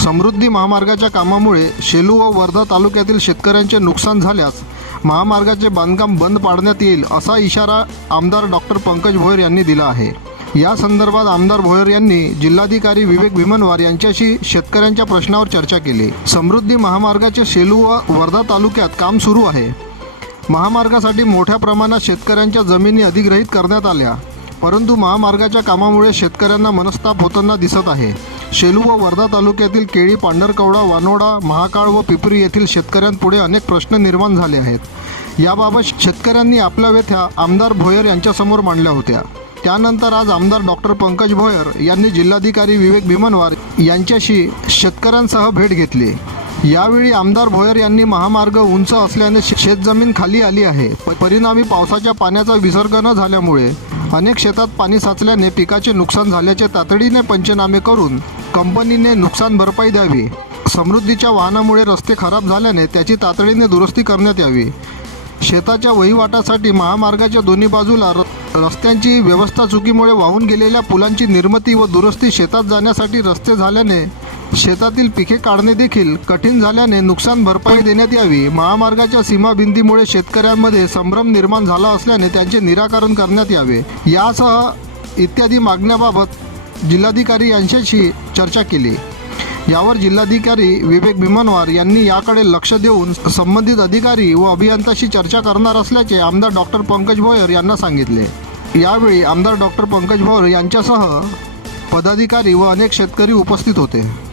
समृद्धी महामार्गाच्या कामामुळे शेलू व वर्धा तालुक्यातील शेतकऱ्यांचे नुकसान झाल्यास महामार्गाचे बांधकाम बंद पाडण्यात येईल असा इशारा आमदार डॉक्टर पंकज भोयर यांनी दिला आहे. या संदर्भात आमदार भोयर यांनी जिल्हाधिकारी विवेक भीमनवार यांच्याशी शेतकऱ्यांच्या प्रश्नावर चर्चा केली. समृद्धी महामार्गाचे शेलू व वर्धा तालुक्यात काम सुरू आहे. महामार्गासाठी मोठ्या प्रमाणात शेतकऱ्यांच्या जमिनी अधिग्रहित करण्यात आल्या. परंतु महामार्गाच्या कामामुळे शेतकऱ्यांना मनस्ताप होताना दिसत आहे. शेलू व वर्धा तालुक्यातील केळी पांढरकवडा वानोडा महाकाळ व पिपरी येथील शेतकऱ्यांपुढे अनेक प्रश्न निर्माण झाले आहेत. याबाबत शेतकऱ्यांनी आपल्या व्यथ्या आमदार भोयर यांच्यासमोर मांडल्या होत्या. त्यानंतर आज आमदार डॉक्टर पंकज भोयर यांनी जिल्हाधिकारी विवेक भीमनवार यांच्याशी शेतकऱ्यांसह भेट घेतली. यावेळी आमदार भोयर यांनी महामार्ग उंच असल्याने शे- शेतजमीन खाली आली आहे. प- परिणामी पावसाच्या पाण्याचा विसर्ग न झाल्यामुळे अनेक शेतात पाणी साचल्याने पिकाचे नुकसान झाल्याचे तातडीने पंचनामे करून कंपनीने नुकसान भरपाई द्यावी. समृद्धीच्या वाहनामुळे रस्ते खराब झाल्याने त्याची तातडीने दुरुस्ती करण्यात यावी. शेताच्या वहिवाटासाठी महामार्गाच्या दोन्ही बाजूला र- रस्त्यांची व्यवस्था चुकीमुळे वाहून गेलेल्या पुलांची निर्मिती व दुरुस्ती शेतात जाण्यासाठी रस्ते झाल्याने शेतातील पिके काढणे देखील कठीण झाल्याने नुकसान भरपाई देण्यात यावी. महामार्गाच्या सीमाभिंतीमुळे शेतकऱ्यांमध्ये संभ्रम निर्माण झाला असल्याने त्यांचे निराकरण करण्यात यावे. यासह इत्यादी मागण्याबाबत जिल्हाधिकारी यांच्याशी चर्चा केली. यावर जिल्हाधिकारी विवेक भीमनवार यांनी याकडे लक्ष देऊन संबंधित अधिकारी व अभियंताशी चर्चा करणार असल्याचे आमदार डॉक्टर पंकज भोयर यांना सांगितले. यावेळी आमदार डॉक्टर पंकज भोयर यांच्यासह पदाधिकारी व अनेक शेतकरी उपस्थित होते.